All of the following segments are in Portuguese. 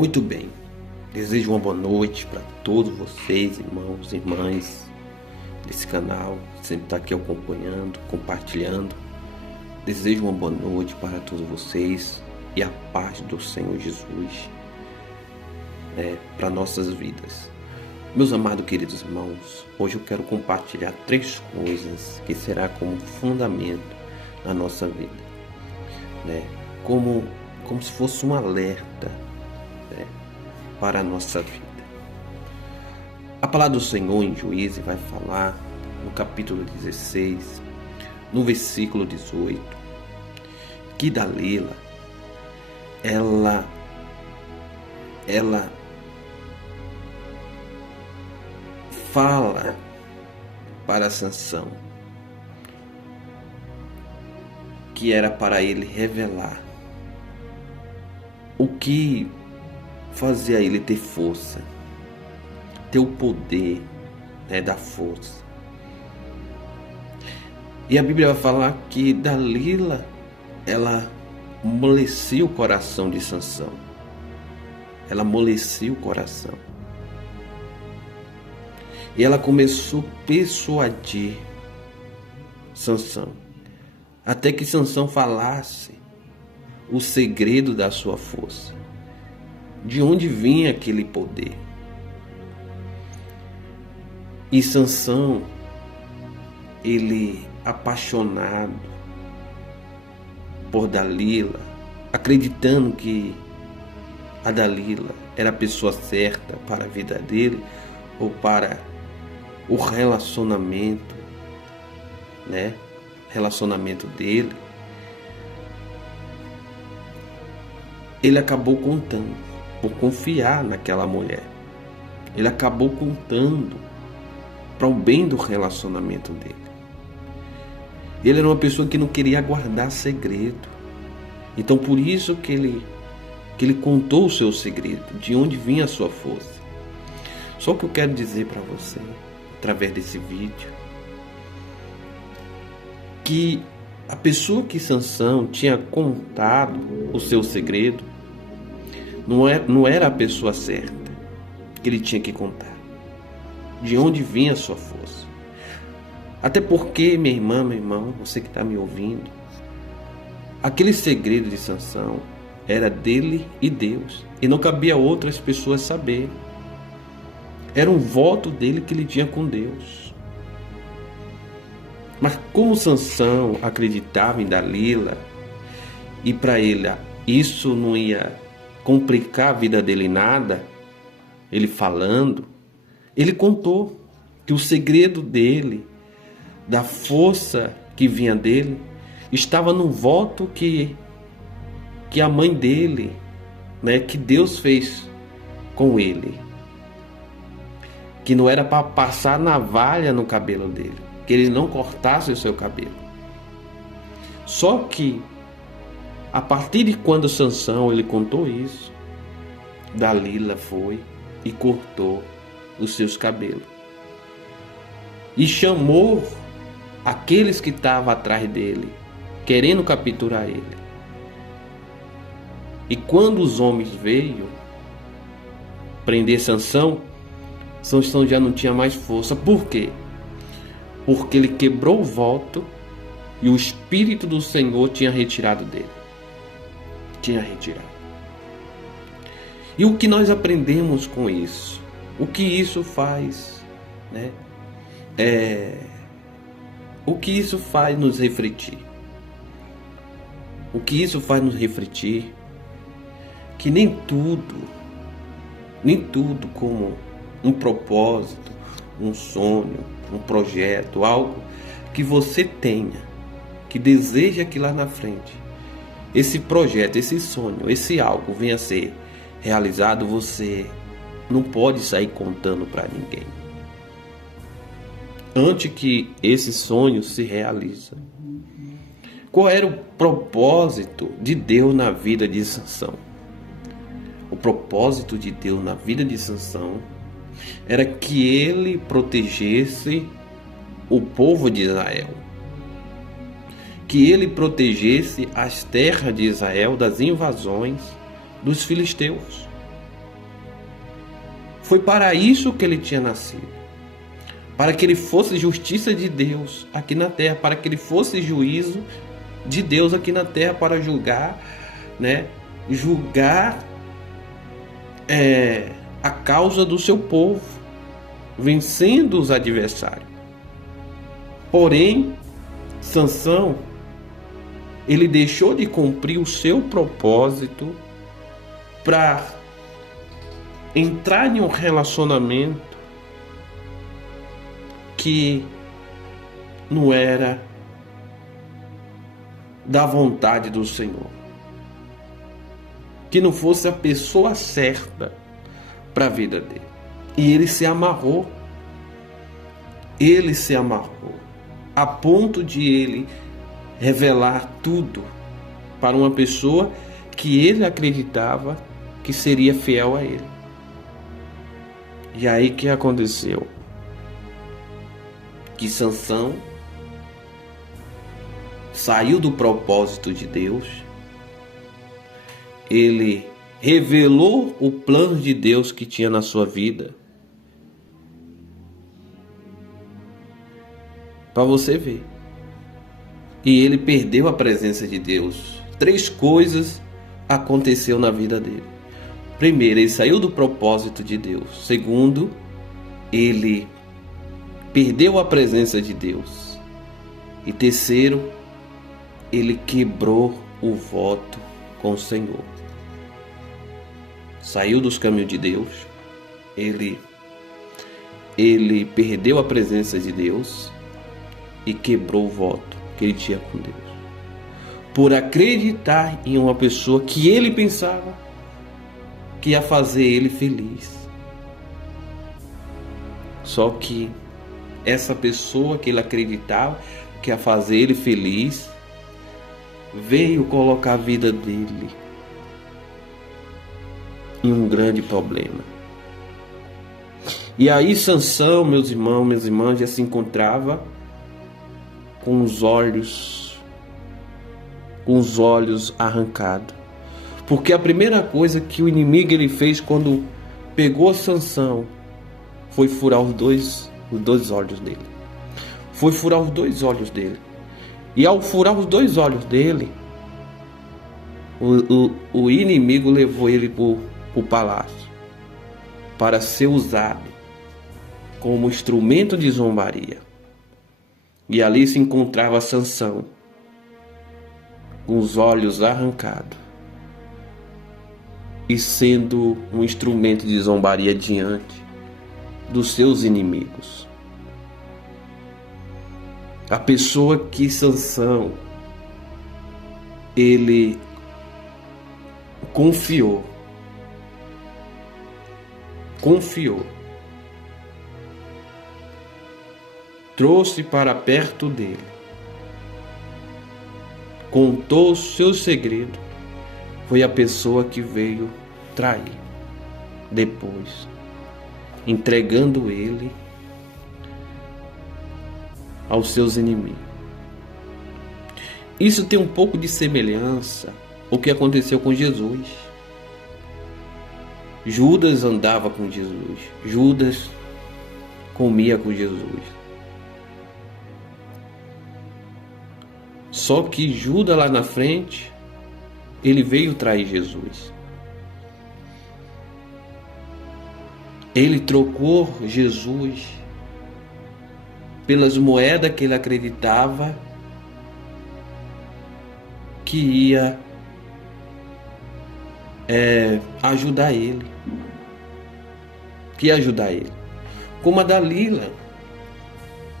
Muito bem, desejo uma boa noite para todos vocês, irmãos e irmãs desse canal, que sempre está aqui acompanhando, compartilhando. Desejo uma boa noite para todos vocês e a paz do Senhor Jesus para nossas vidas. Meus amados queridos irmãos, hoje eu quero compartilhar 3 coisas que será como fundamento na nossa vida, como se fosse um alerta para a nossa vida. A palavra do Senhor em Juízes vai falar no capítulo 16, no versículo 18, que Dalila, ela fala para Sansão que era para ele revelar o que fazia ele ter força, ter o poder da força. E a Bíblia vai falar que Dalila, ela amolecia o coração de Sansão. Ela amolecia o coração. E ela começou a persuadir Sansão, até que Sansão falasse o segredo da sua força, de onde vinha aquele poder. E Sansão, ele apaixonado por Dalila, acreditando que a Dalila era a pessoa certa para a vida dele, ou para o relacionamento, relacionamento dele, ele acabou contando, por confiar naquela mulher. Ele acabou contando para o bem do relacionamento dele. Ele era uma pessoa que não queria guardar segredo. Então por isso que ele contou o seu segredo, de onde vinha a sua força. Só que eu quero dizer para você, através desse vídeo, que a pessoa que Sansão tinha contado o seu segredo não era a pessoa certa que ele tinha que contar. De onde vinha a sua força. Até porque, minha irmã, meu irmão, você que está me ouvindo, aquele segredo de Sansão era dele e Deus. E não cabia a outras pessoas saber. Era um voto dele que ele tinha com Deus. Mas como Sansão acreditava em Dalila, e para ele isso não ia complicar a vida dele nada, ele falando, ele contou que o segredo dele, da força que vinha dele, estava no voto que a mãe dele, que Deus fez com ele. Que não era para passar navalha no cabelo dele, que ele não cortasse o seu cabelo. Só que a partir de quando Sansão ele contou isso, Dalila foi e cortou os seus cabelos e chamou aqueles que estavam atrás dele, querendo capturar ele. E quando os homens veio prender Sansão já não tinha mais força. Por quê? Porque ele quebrou o voto e o Espírito do Senhor tinha retirado dele. Tinha retirado. E o que nós aprendemos com isso? O que isso faz? O que isso faz nos refletir? O que isso faz nos refletir? Que nem tudo como um propósito, um sonho, um projeto, algo que você tenha, que deseja que lá na frente esse projeto, esse sonho, esse algo venha a ser realizado, você não pode sair contando para ninguém antes que esse sonho se realize. Qual era o propósito de Deus na vida de Sansão? O propósito de Deus na vida de Sansão era que ele protegesse o povo de Israel, que ele protegesse as terras de Israel das invasões dos filisteus. Foi para isso que ele tinha nascido. Para que ele fosse justiça de Deus aqui na terra, para que ele fosse juízo de Deus aqui na terra, para julgar, né? Julgar a causa do seu povo, vencendo os adversários. Porém, Sansão, ele deixou de cumprir o seu propósito para entrar em um relacionamento que não era da vontade do Senhor, que não fosse a pessoa certa para a vida dele. E ele se amarrou, a ponto de ele revelar tudo para uma pessoa que ele acreditava que seria fiel a ele. E aí que aconteceu? Que Sansão saiu do propósito de Deus, ele revelou o plano de Deus que tinha na sua vida. Para você ver. E ele perdeu a presença de Deus. 3 coisas aconteceu na vida dele. Primeiro, ele saiu do propósito de Deus. Segundo, ele perdeu a presença de Deus. E terceiro, ele quebrou o voto com o Senhor. Saiu dos caminhos de Deus. Ele perdeu a presença de Deus e quebrou o voto que ele tinha com Deus, por acreditar em uma pessoa que ele pensava que ia fazer ele feliz. Só que essa pessoa que ele acreditava que ia fazer ele feliz veio colocar a vida dele em um grande problema. E aí Sansão, meus irmãos, minhas irmãs, já se encontrava com os olhos arrancados. Porque a primeira coisa que o inimigo ele fez quando pegou Sansão foi furar os dois olhos dele. Foi furar os 2 olhos dele. E ao furar os 2 olhos dele, o inimigo levou ele para o palácio para ser usado como instrumento de zombaria. E ali se encontrava Sansão, com os olhos arrancados, e sendo um instrumento de zombaria diante dos seus inimigos. A pessoa que Sansão, ele confiou, trouxe para perto dele, contou o seu segredo, foi a pessoa que veio trair depois, entregando ele aos seus inimigos. Isso tem um pouco de semelhança ao que aconteceu com Jesus. Judas andava com Jesus, Judas comia com Jesus. Só que Judas lá na frente, ele veio trair Jesus. Ele trocou Jesus pelas moedas que ele acreditava que ia ajudar ele. Como a Dalila.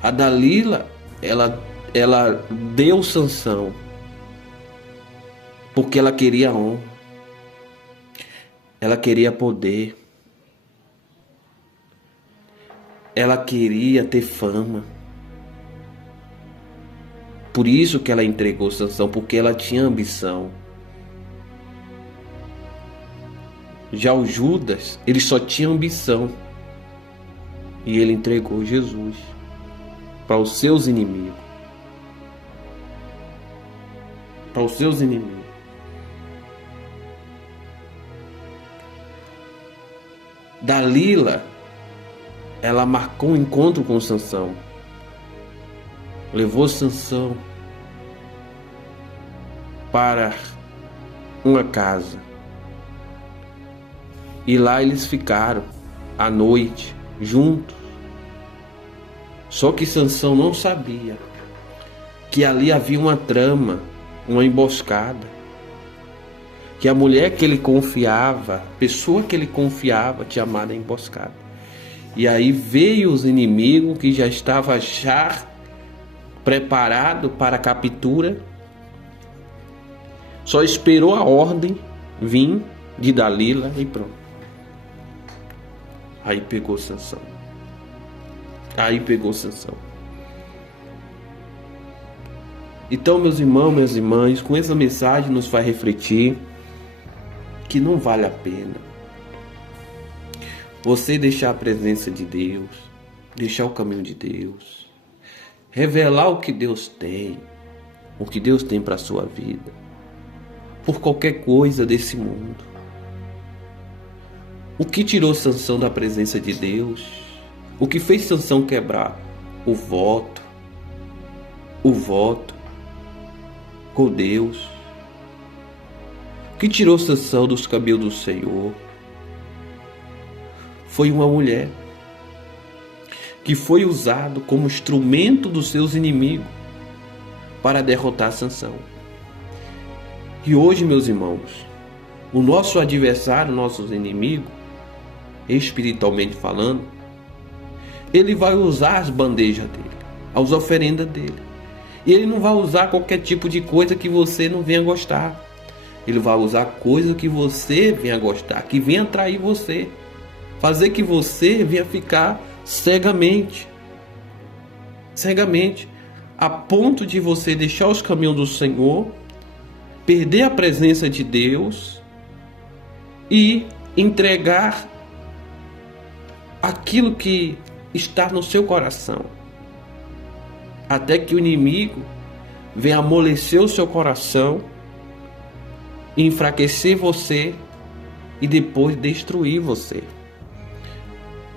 A Dalila, ela deu Sansão porque ela queria honra, ela queria poder, ela queria ter fama. Por isso que ela entregou Sansão, porque ela tinha ambição. Já o Judas, ele só tinha ambição, e ele entregou Jesus para os seus inimigos. Dalila, ela marcou um encontro com Sansão. Levou Sansão para uma casa. E lá eles ficaram à noite juntos. Só que Sansão não sabia que ali havia uma trama, uma emboscada. Que a mulher que ele confiava, a pessoa que ele confiava, tinha amado a emboscada. E aí veio os inimigos que já estavam preparado para a captura. Só esperou a ordem vir de Dalila e pronto. Aí pegou Sansão. Então, meus irmãos, minhas irmãs, com essa mensagem nos faz refletir que não vale a pena você deixar a presença de Deus, deixar o caminho de Deus, revelar o que Deus tem para a sua vida, por qualquer coisa desse mundo. O que tirou Sansão da presença de Deus? O que fez Sansão quebrar? O voto com Deus. O que tirou Sansão dos caminhos do Senhor? Foi uma mulher que foi usado como instrumento dos seus inimigos para derrotar Sansão. E hoje, meus irmãos, o nosso adversário, nossos inimigos, espiritualmente falando, ele vai usar as bandejas dele, as oferendas dele. E ele não vai usar qualquer tipo de coisa que você não venha gostar. Ele vai usar coisa que você venha gostar, que venha atrair você, fazer que você venha ficar cegamente, a ponto de você deixar os caminhos do Senhor, perder a presença de Deus e entregar aquilo que está no seu coração, até que o inimigo venha amolecer o seu coração, enfraquecer você e depois destruir você.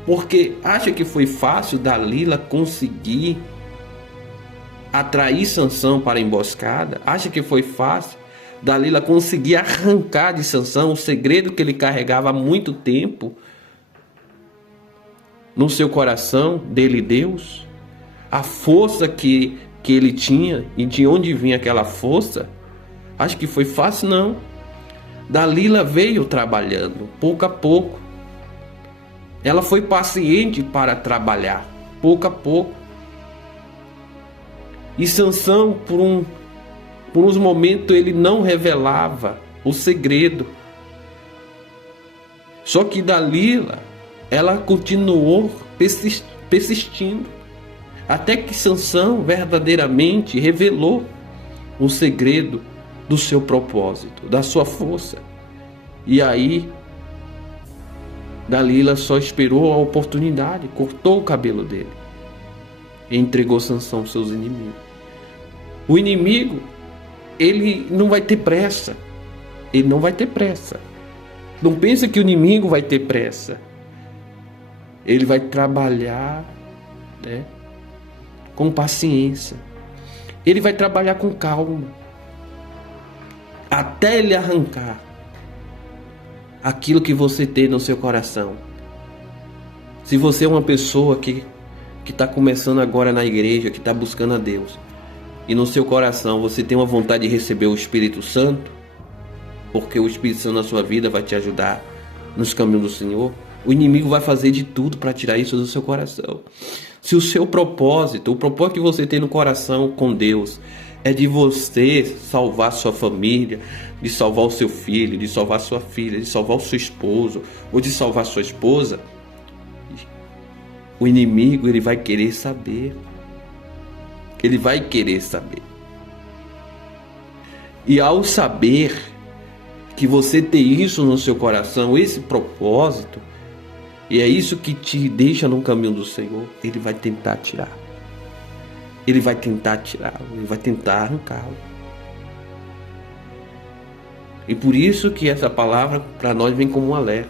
Porque acha que foi fácil Dalila conseguir atrair Sansão para a emboscada? Acha que foi fácil Dalila conseguir arrancar de Sansão o segredo que ele carregava há muito tempo no seu coração, dele Deus? A força que ele tinha e de onde vinha aquela força? Acho que foi fácil? Não. Dalila veio trabalhando pouco a pouco. Ela foi paciente para trabalhar pouco a pouco. E Sansão, por uns momentos, ele não revelava o segredo. Só que Dalila, ela continuou persistindo, até que Sansão verdadeiramente revelou o segredo do seu propósito, da sua força. E aí Dalila só esperou a oportunidade, cortou o cabelo dele e entregou Sansão aos seus inimigos. O inimigo, ele não vai ter pressa. Ele não vai ter pressa. Não pensa que o inimigo vai ter pressa. Ele vai trabalhar, com paciência. Ele vai trabalhar com calma, até ele arrancar aquilo que você tem no seu coração. Se você é uma pessoa que está começando agora na igreja, que está buscando a Deus, e no seu coração você tem uma vontade de receber o Espírito Santo, porque o Espírito Santo na sua vida vai te ajudar nos caminhos do Senhor, o inimigo vai fazer de tudo para tirar isso do seu coração. Se o seu propósito, o propósito que você tem no coração com Deus, é de você salvar sua família, de salvar o seu filho, de salvar sua filha, de salvar o seu esposo, ou de salvar sua esposa, o inimigo, ele vai querer saber. Ele vai querer saber. E ao saber que você tem isso no seu coração, esse propósito, e é isso que te deixa no caminho do Senhor, ele vai tentar tirar. Ele vai tentar tirá-lo, ele vai tentar arrancá-lo. E por isso que essa palavra para nós vem como um alerta.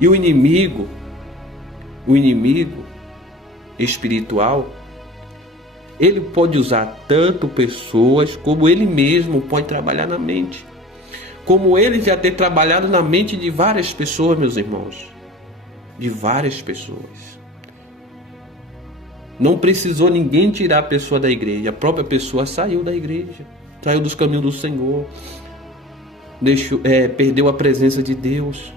E o inimigo espiritual, ele pode usar tanto pessoas, como ele mesmo pode trabalhar na mente. Como ele já tem trabalhado na mente de várias pessoas, meus irmãos. De várias pessoas. Não precisou ninguém tirar a pessoa da igreja. A própria pessoa saiu da igreja. Saiu dos caminhos do Senhor. Perdeu a presença de Deus.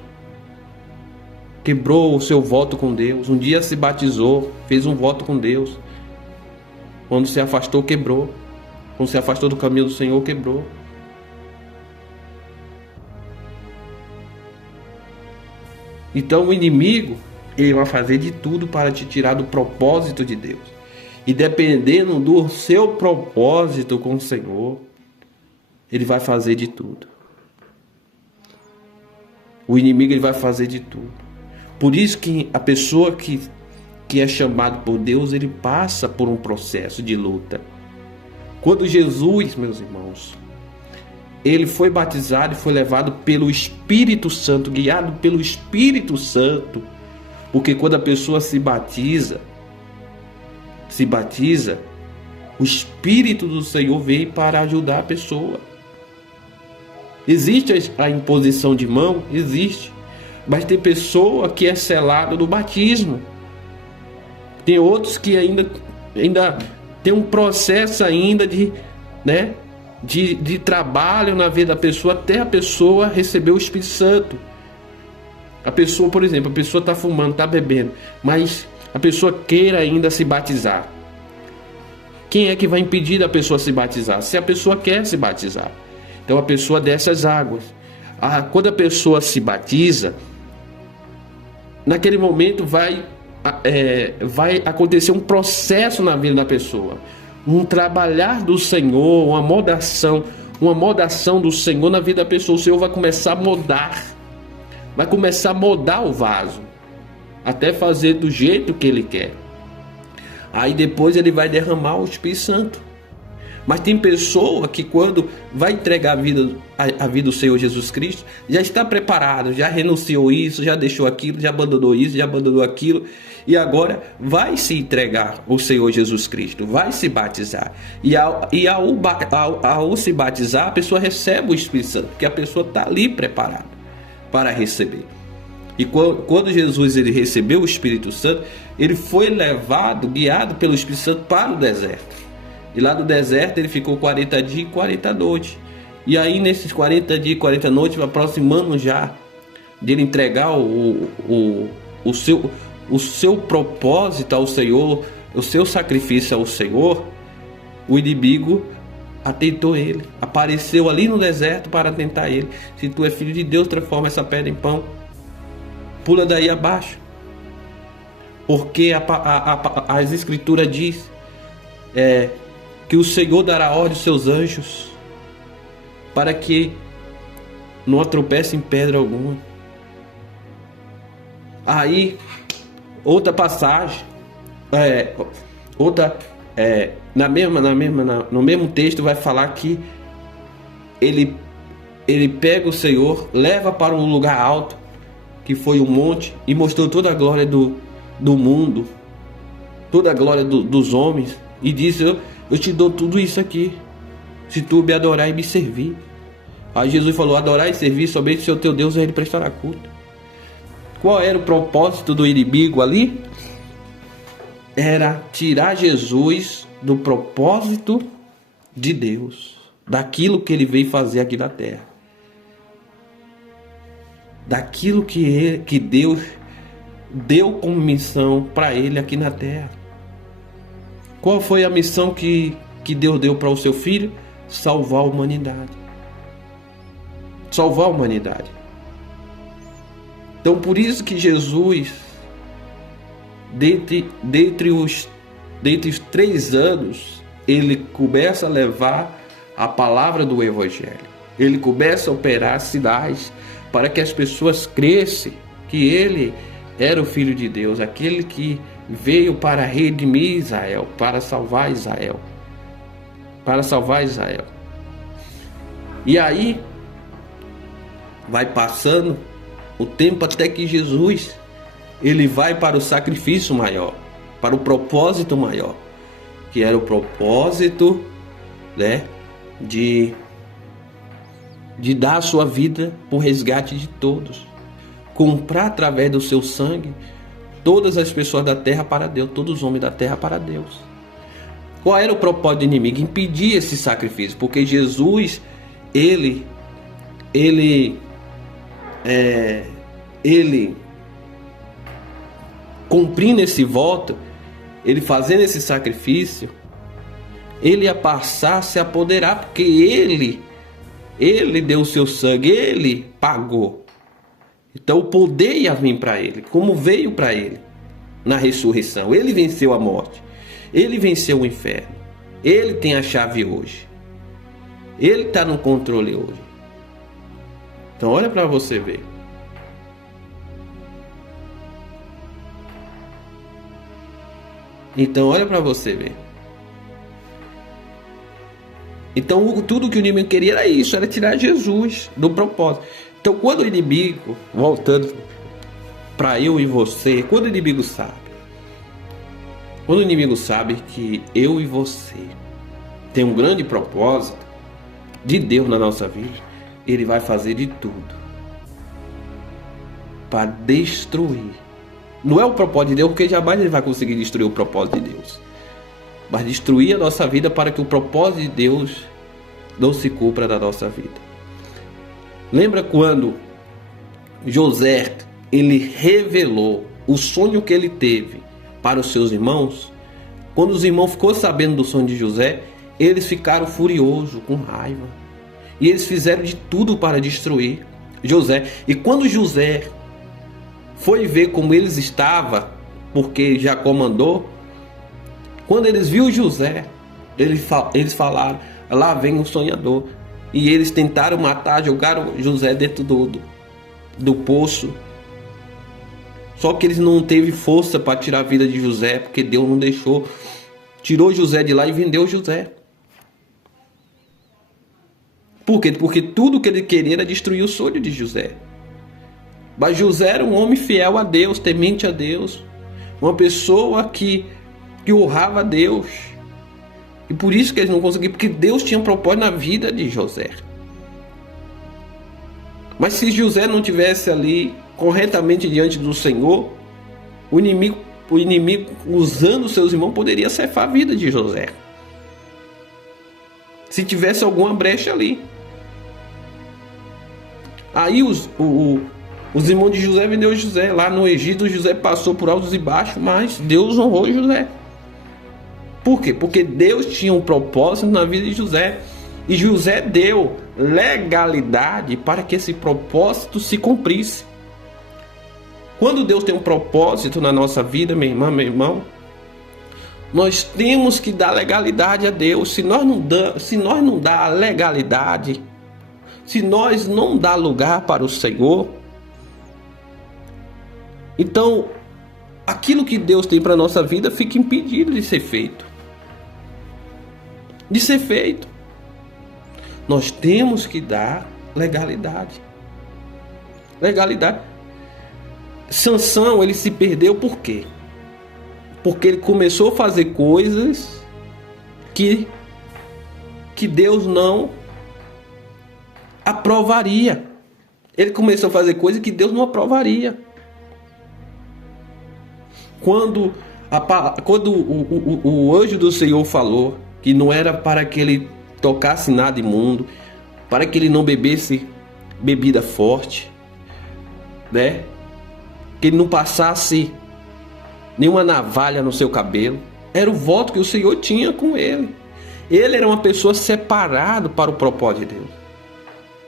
Quebrou o seu voto com Deus. Um dia se batizou, fez um voto com Deus. Quando se afastou, quebrou. Quando se afastou do caminho do Senhor, quebrou. Então o inimigo, ele vai fazer de tudo para te tirar do propósito de Deus. E dependendo do seu propósito com o Senhor, ele vai fazer de tudo. O inimigo, ele vai fazer de tudo. Por isso que a pessoa que é chamado por Deus, ele passa por um processo de luta. Quando Jesus, meus irmãos, ele foi batizado e foi levado pelo Espírito Santo, guiado pelo Espírito Santo, porque quando a pessoa se batiza, o Espírito do Senhor vem para ajudar a pessoa. Existe a imposição de mão? Existe. Mas tem pessoa que é selada no batismo. Tem outros que ainda tem um processo ainda de trabalho na vida da pessoa até a pessoa receber o Espírito Santo. A pessoa, por exemplo, a pessoa está fumando, está bebendo, mas a pessoa queira ainda se batizar. Quem é que vai impedir da pessoa se batizar? Se a pessoa quer se batizar. Então a pessoa desce as águas. Quando a pessoa se batiza, naquele momento vai acontecer um processo na vida da pessoa, um trabalhar do Senhor, uma moldação do Senhor na vida da pessoa. O Senhor vai começar a moldar o vaso, até fazer do jeito que Ele quer. Aí depois Ele vai derramar o Espírito Santo. Mas tem pessoa que quando vai entregar a vida do Senhor Jesus Cristo, já está preparado, já renunciou isso, já deixou aquilo, já abandonou isso, já abandonou aquilo, e agora vai se entregar ao Senhor Jesus Cristo, vai se batizar. E ao se batizar, a pessoa recebe o Espírito Santo, porque a pessoa está ali preparada para receber. E quando Jesus ele recebeu o Espírito Santo, ele foi levado, guiado pelo Espírito Santo para o deserto. E lá do deserto ele ficou 40 dias e 40 noites. E aí nesses 40 dias e 40 noites, aproximando já de ele entregar o seu propósito ao Senhor, o seu sacrifício ao Senhor, o inimigo atentou ele, apareceu ali no deserto para tentar ele. Se tu é filho de Deus, transforma essa pedra em pão, pula daí abaixo, porque as escrituras diz que o Senhor dará ordem aos seus anjos para que não atropece em pedra alguma. Aí outra passagem, no mesmo texto vai falar que ele pega o Senhor, leva para um lugar alto, que foi um monte, e mostrou toda a glória do mundo, toda a glória dos homens, e disse: eu te dou tudo isso aqui, se tu me adorar e me servir. Aí Jesus falou: adorar e servir somente o Senhor teu Deus, e ele prestará culto. Qual era o propósito do inimigo ali? Era tirar Jesus do propósito de Deus, daquilo que ele veio fazer aqui na terra, daquilo que Deus deu como missão para ele aqui na terra. Qual foi a missão que Deus deu para o seu filho? Salvar a humanidade. Salvar a humanidade. Então por isso que Jesus, dentre os 3 anos, ele começa a levar a palavra do Evangelho. Ele começa a operar sinais para que as pessoas cresçam que ele era o Filho de Deus, aquele que veio para redimir Israel, para salvar Israel. E aí vai passando O tempo até que Jesus ele vai para o sacrifício maior, para o propósito maior, que era o propósito, né, de dar a sua vida por resgate de todos, comprar através do seu sangue todas as pessoas da terra para Deus, todos os homens da terra para Deus. Qual era o propósito do inimigo? Impedir esse sacrifício, porque Jesus, ele cumprindo esse voto, ele fazendo esse sacrifício, ele ia passar a se apoderar, porque ele deu o seu sangue, ele pagou. Então o poder ia vir para ele, como veio para ele na ressurreição. Ele venceu a morte, ele venceu o inferno, ele tem a chave hoje, ele está no controle hoje. Então olha para você ver. Então olha para você ver. Então tudo que o inimigo queria era isso, era tirar Jesus do propósito. Então quando o inimigo, voltando para eu e você, quando o inimigo sabe que eu e você tem um grande propósito de Deus na nossa vida, ele vai fazer de tudo para destruir. Não é o propósito de Deus, porque jamais ele vai conseguir destruir o propósito de Deus, mas destruir a nossa vida para que o propósito de Deus não se cumpra na nossa vida. Lembra quando José ele revelou o sonho que ele teve para os seus irmãos? Quando os irmãos ficou sabendo do sonho de José, eles ficaram furiosos, com raiva, e eles fizeram de tudo para destruir José. E quando José foi ver como eles estavam, porque Jacó mandou, quando eles viram José, eles falaram: lá vem o sonhador. E eles tentaram matar, jogaram José dentro do poço. Só que eles não teve força para tirar a vida de José, porque Deus não deixou. Tirou José de lá e vendeu José. Por quê? Porque tudo que ele queria era destruir o sonho de José. Mas José era um homem fiel a Deus, temente a Deus, uma pessoa que honrava a Deus. E por isso que eles não conseguiram, porque Deus tinha um propósito na vida de José. Mas se José não tivesse ali corretamente diante do Senhor, o inimigo usando seus irmãos poderia ceifar a vida de José, se tivesse alguma brecha ali. Aí os irmãos de José vendeu José. Lá no Egito José passou por altos e baixos, mas Deus honrou José. Por quê? Porque Deus tinha um propósito na vida de José, e José deu legalidade para que esse propósito se cumprisse. Quando Deus tem um propósito na nossa vida, minha irmã, meu irmão, nós temos que dar legalidade a Deus. Se nós não dá a legalidade, se nós não dá lugar para o Senhor, então aquilo que Deus tem para a nossa vida fica impedido de ser feito. Nós temos que dar legalidade. Sansão, ele se perdeu por quê? Porque ele começou a fazer coisas que Deus não aprovaria. Ele começou a fazer coisas que Deus não aprovaria. Quando o anjo do Senhor falou que não era para que ele tocasse nada imundo, para que ele não bebesse bebida forte, né? Que ele não passasse nenhuma navalha no seu cabelo. Era o voto que o Senhor tinha com ele. Ele era uma pessoa separada para o propósito de Deus.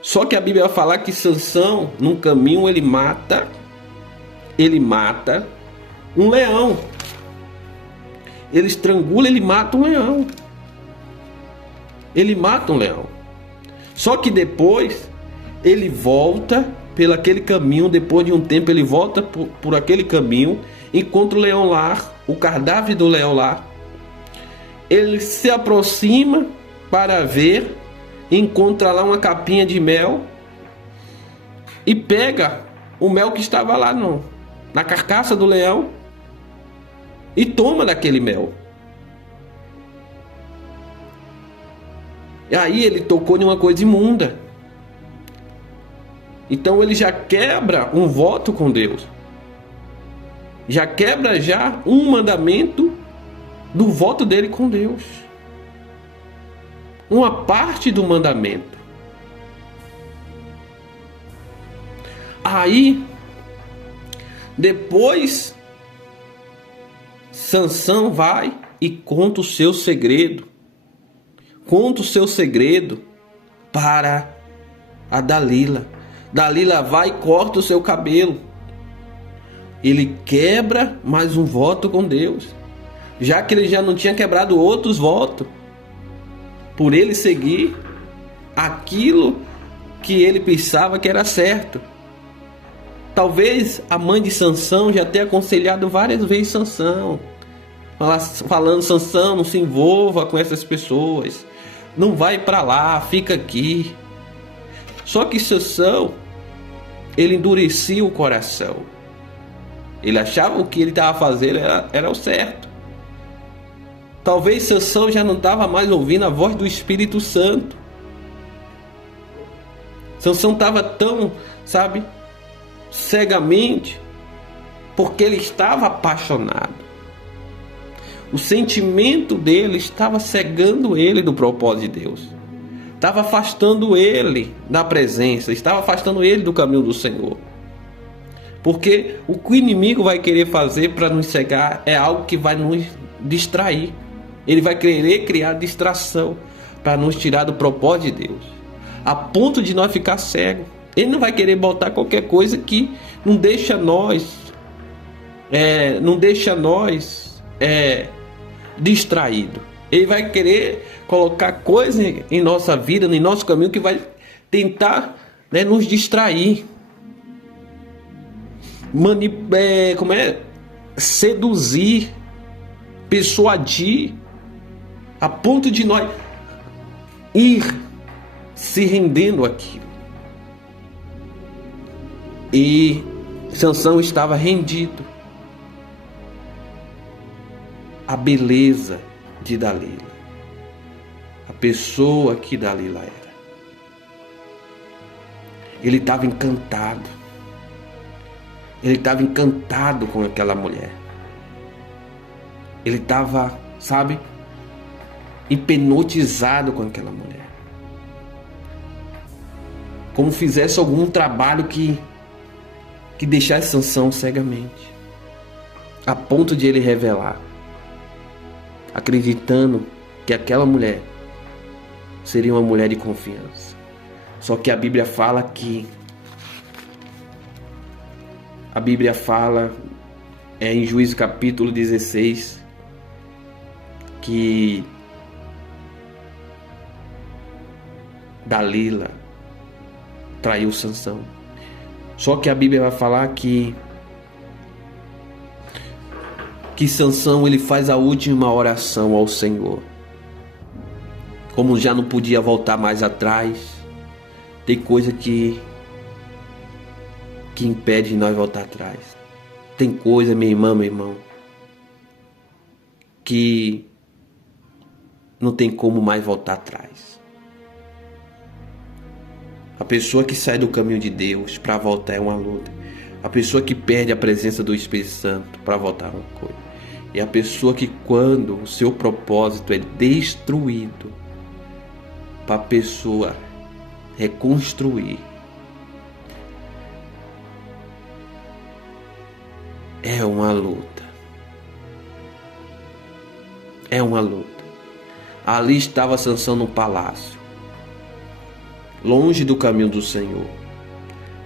Só que a Bíblia vai falar que Sansão, num caminho, ele mata um leão. Ele estrangula, ele mata um leão. Só que depois ele volta pelo aquele caminho. Depois de um tempo ele volta por aquele caminho, encontra o leão lá, o cadáver do leão lá. Ele se aproxima para ver, encontra lá uma capinha de mel e pega o mel que estava lá na carcaça do leão e toma daquele mel. E aí ele tocou em uma coisa imunda. Então ele já quebra um voto com Deus. Já quebra já um mandamento do voto dele com Deus. Uma parte do mandamento. Aí, depois, Sansão vai e conta o seu segredo. Conta o seu segredo para a Dalila. Dalila vai e corta o seu cabelo. Ele quebra mais um voto com Deus, já que ele já não tinha quebrado outros votos, por ele seguir aquilo que ele pensava que era certo. Talvez a mãe de Sansão já tenha aconselhado várias vezes Sansão, falando: Sansão, não se envolva com essas pessoas, não vai para lá, fica aqui. Só que Sansão, ele endurecia o coração. Ele achava o que ele estava fazendo era o certo. Talvez Sansão já não estava mais ouvindo a voz do Espírito Santo. Sansão estava tão, cegamente, porque ele estava apaixonado. O sentimento dele estava cegando ele do propósito de Deus. Estava afastando ele da presença, estava afastando ele do caminho do Senhor. Porque o que o inimigo vai querer fazer para nos cegar é algo que vai nos distrair. Ele vai querer criar distração para nos tirar do propósito de Deus, a ponto de nós ficar cegos. Ele não vai querer botar qualquer coisa que não deixa nós distraído. Ele vai querer colocar coisas em nossa vida, em nosso caminho, que vai tentar nos distrair. Seduzir, persuadir, a ponto de nós ir se rendendo àquilo. E Sansão estava rendido à beleza de Dalila, a pessoa que Dalila era. Ele estava encantado. Ele estava encantado com aquela mulher. Ele estava, hipnotizado com aquela mulher. Como fizesse algum trabalho que deixasse Sansão cegamente, a ponto de ele revelar, acreditando que aquela mulher seria uma mulher de confiança. Só que a Bíblia fala em Juízes capítulo 16, que Dalila traiu Sansão. Só que a Bíblia vai falar que Sansão, ele faz a última oração ao Senhor. Como já não podia voltar mais atrás, tem coisa que impede de nós voltar atrás. Tem coisa, minha irmã, meu irmão, que não tem como mais voltar atrás. A pessoa que sai do caminho de Deus para voltar é uma luta. A pessoa que perde a presença do Espírito Santo para voltar é uma coisa. E a pessoa que, quando o seu propósito é destruído, para a pessoa reconstruir, é uma luta. É uma luta. Ali estava Sansão no palácio, longe do caminho do Senhor,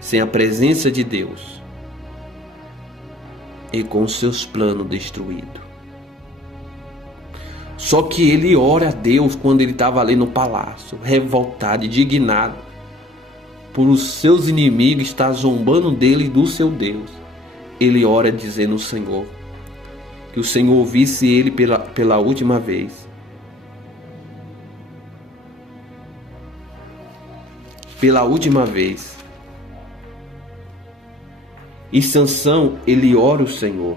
sem a presença de Deus e com seus planos destruídos. Só que ele ora a Deus quando ele estava ali no palácio, revoltado, indignado por os seus inimigos estar zombando dele e do seu Deus. Ele ora dizendo ao Senhor, que o Senhor ouvisse ele pela última vez. Pela última vez. E Sansão, ele ora o Senhor.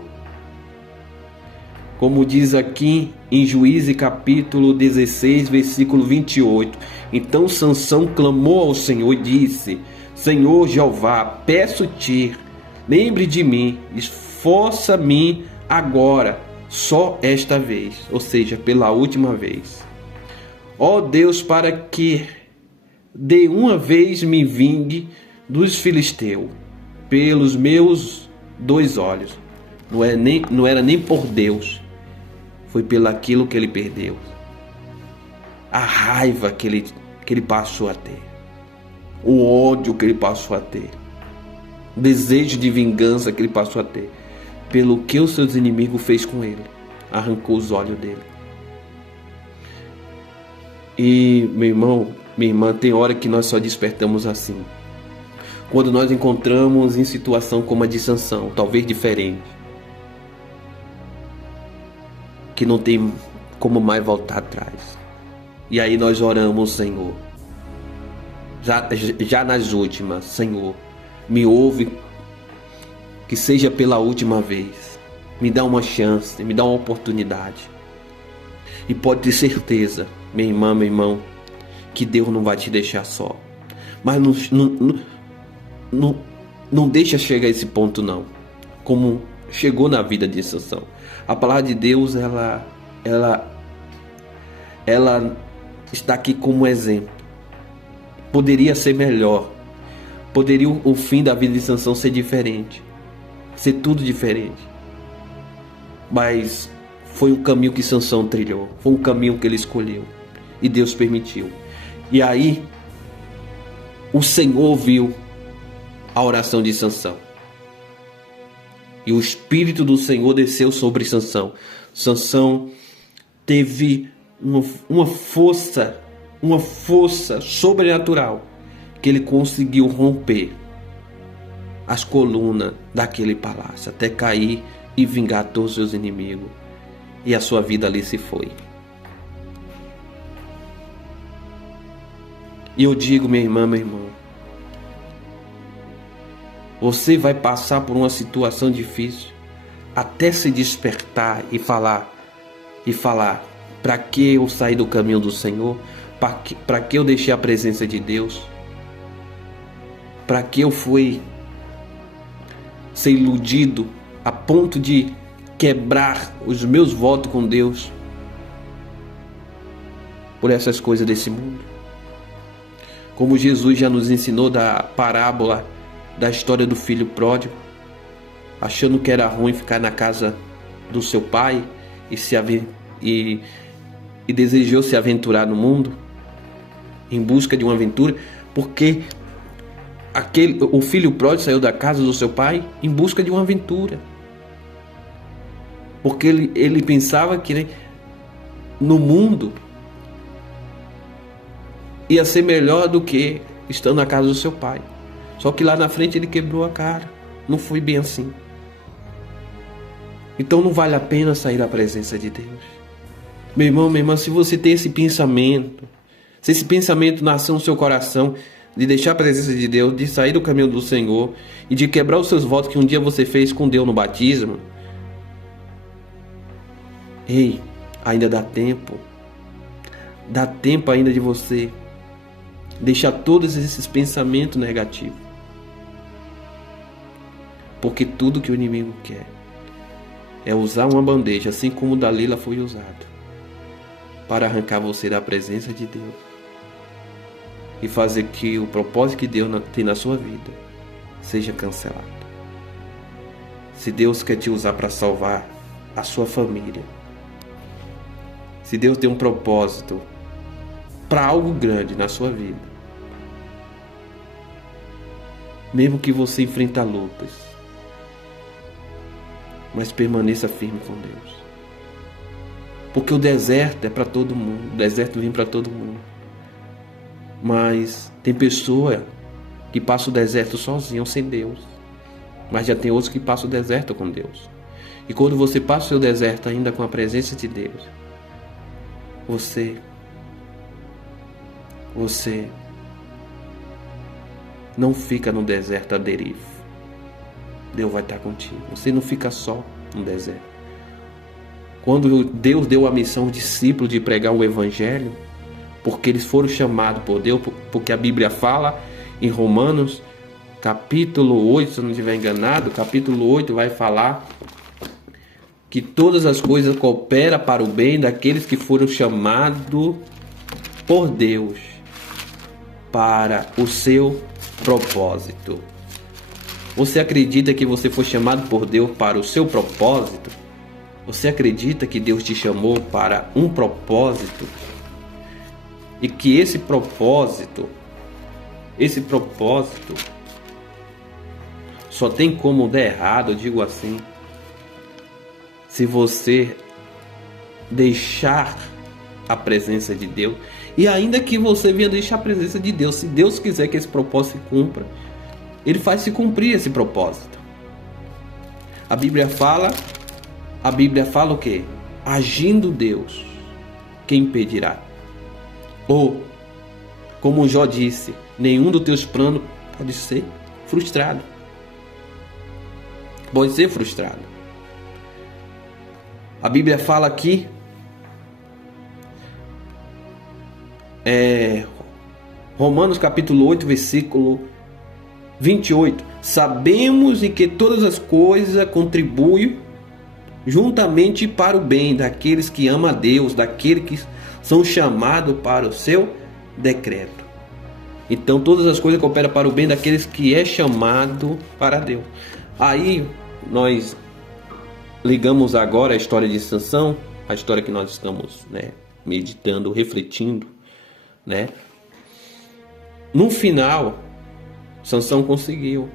Como diz aqui em Juízes capítulo 16, versículo 28. Então Sansão clamou ao Senhor e disse: Senhor Jeová, peço-te, lembre de mim, esforça-me agora, só esta vez, ou seja, pela última vez. Ó Deus, para que de uma vez me vingue dos filisteus, pelos meus 2 olhos. Não era nem por Deus, foi pelo aquilo que ele perdeu. A raiva que ele passou a ter, o ódio que ele passou a ter, o desejo de vingança que ele passou a ter, pelo que os seus inimigos fez com ele, arrancou os olhos dele. E meu irmão, minha irmã, tem hora que nós só despertamos assim, quando nós encontramos em situação como a de Sansão, talvez diferente, que não tem como mais voltar atrás. E aí nós oramos, Senhor, já nas últimas: Senhor, me ouve, que seja pela última vez, me dá uma chance, me dá uma oportunidade. E pode ter certeza, minha irmã, meu irmão, que Deus não vai te deixar só. Mas não deixa chegar a esse ponto não, como chegou na vida de Sansão. A palavra de Deus, ela está aqui como exemplo. Poderia ser melhor, poderia o fim da vida de Sansão ser diferente, ser tudo diferente, mas foi um caminho que Sansão trilhou, foi um caminho que ele escolheu e Deus permitiu. E aí o Senhor ouviu a oração de Sansão e o Espírito do Senhor desceu sobre Sansão. Sansão teve uma força sobrenatural, que ele conseguiu romper as colunas daquele palácio, até cair e vingar todos os seus inimigos, e a sua vida ali se foi. E eu digo, minha irmã, meu irmão, você vai passar por uma situação difícil até se despertar e falar, para que eu saí do caminho do Senhor? Para que eu deixei a presença de Deus? Para que eu fui ser iludido a ponto de quebrar os meus votos com Deus por essas coisas desse mundo? Como Jesus já nos ensinou da parábola da história do filho pródigo, achando que era ruim ficar na casa do seu pai e desejou se aventurar no mundo em busca de uma aventura, porque o filho pródigo saiu da casa do seu pai em busca de uma aventura, porque ele pensava que no mundo ia ser melhor do que estando na casa do seu pai. Só que lá na frente ele quebrou a cara. Não foi bem assim. Então não vale a pena sair da presença de Deus. Meu irmão, minha irmã, se você tem esse pensamento, se esse pensamento nasceu no seu coração, de deixar a presença de Deus, de sair do caminho do Senhor e de quebrar os seus votos que um dia você fez com Deus no batismo, ei, ainda dá tempo. Dá tempo ainda de você deixar todos esses pensamentos negativos. Porque tudo que o inimigo quer é usar uma bandeja, assim como Dalila foi usado, para arrancar você da presença de Deus e fazer que o propósito que Deus tem na sua vida seja cancelado. Se Deus quer te usar para salvar a sua família, se Deus tem um propósito para algo grande na sua vida, mesmo que você enfrente lutas, mas permaneça firme com Deus. Porque o deserto é para todo mundo, o deserto vem para todo mundo. Mas tem pessoa que passa o deserto sozinho, sem Deus. Mas já tem outros que passam o deserto com Deus. E quando você passa o seu deserto ainda com a presença de Deus, você não fica no deserto à deriva. Deus vai estar contigo. Você não fica só no deserto. Quando Deus deu a missão aos discípulos de pregar o evangelho, porque eles foram chamados por Deus, porque a Bíblia fala em Romanos, capítulo 8, se eu não estiver enganado, capítulo 8 vai falar que todas as coisas cooperam para o bem daqueles que foram chamados por Deus para o seu propósito. Você acredita que você foi chamado por Deus para o seu propósito? Você acredita que Deus te chamou para um propósito? E que esse propósito só tem como dar errado, eu digo assim, se você deixar a presença de Deus. E ainda que você venha deixar a presença de Deus, se Deus quiser que esse propósito se cumpra, Ele faz se cumprir esse propósito. A Bíblia fala o quê? Agindo Deus, quem impedirá? Ou, como Jó disse, nenhum dos teus planos pode ser frustrado. Pode ser frustrado. A Bíblia fala aqui, Romanos capítulo 8, versículo 28. Sabemos em que todas as coisas contribuem juntamente para o bem daqueles que amam a Deus, daqueles que são chamados para o seu decreto. Então todas as coisas cooperam para o bem daqueles que é chamado para Deus. Aí nós ligamos agora a história de Sansão, a história que nós estamos, meditando, refletindo, No final, Sansão conseguiu,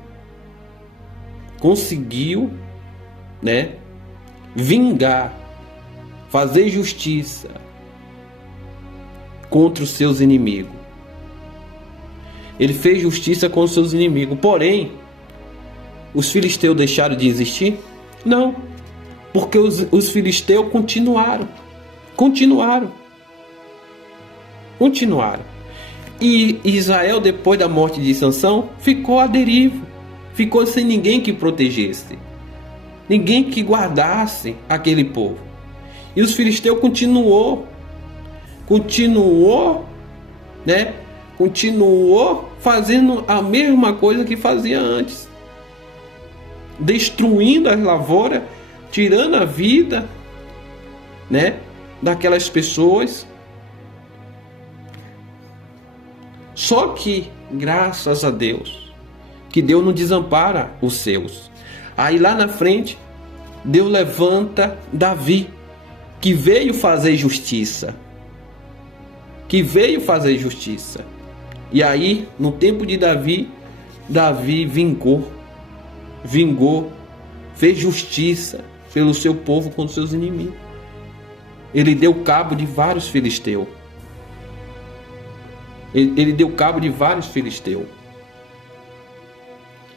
vingar, fazer justiça contra os seus inimigos. Ele fez justiça contra os seus inimigos. Porém, os filisteus deixaram de existir? Não, porque os filisteus continuaram. E Israel, depois da morte de Sansão, ficou à deriva, ficou sem ninguém que protegesse, ninguém que guardasse aquele povo. E os filisteus continuou fazendo a mesma coisa que fazia antes, destruindo as lavouras, tirando a vida, daquelas pessoas. Só que, graças a Deus, que Deus não desampara os seus. Aí lá na frente, Deus levanta Davi, que veio fazer justiça. E aí, no tempo de Davi vingou, fez justiça pelo seu povo contra os seus inimigos. Ele deu cabo de vários filisteus.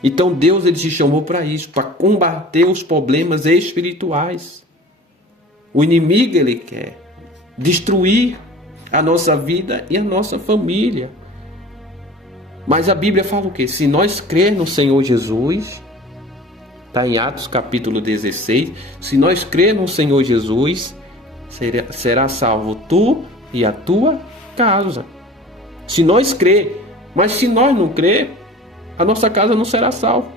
Então Deus, ele te chamou para isso, para combater os problemas espirituais. O inimigo, ele quer destruir a nossa vida e a nossa família. Mas a Bíblia fala o quê? Se nós crer no Senhor Jesus, está em Atos capítulo 16, se nós crer no Senhor Jesus, será salvo tu e a tua casa. Se nós crer, mas se nós não crer, a nossa casa não será salva.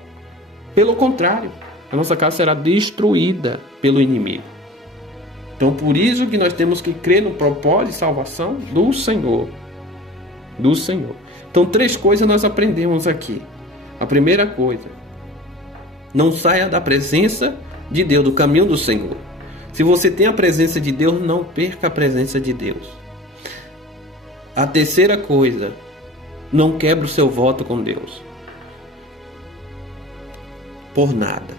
Pelo contrário, a nossa casa será destruída pelo inimigo. Então por isso que nós temos que crer no propósito de salvação do Senhor. Então 3 coisas nós aprendemos aqui. A primeira coisa, não saia da presença de Deus, do caminho do Senhor. Se você tem a presença de Deus, não perca a presença de Deus. A terceira coisa, não quebre o seu voto com Deus. Por nada.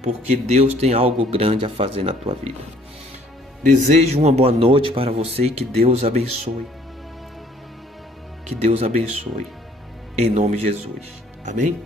Porque Deus tem algo grande a fazer na tua vida. Desejo uma boa noite para você e que Deus abençoe. Em nome de Jesus. Amém?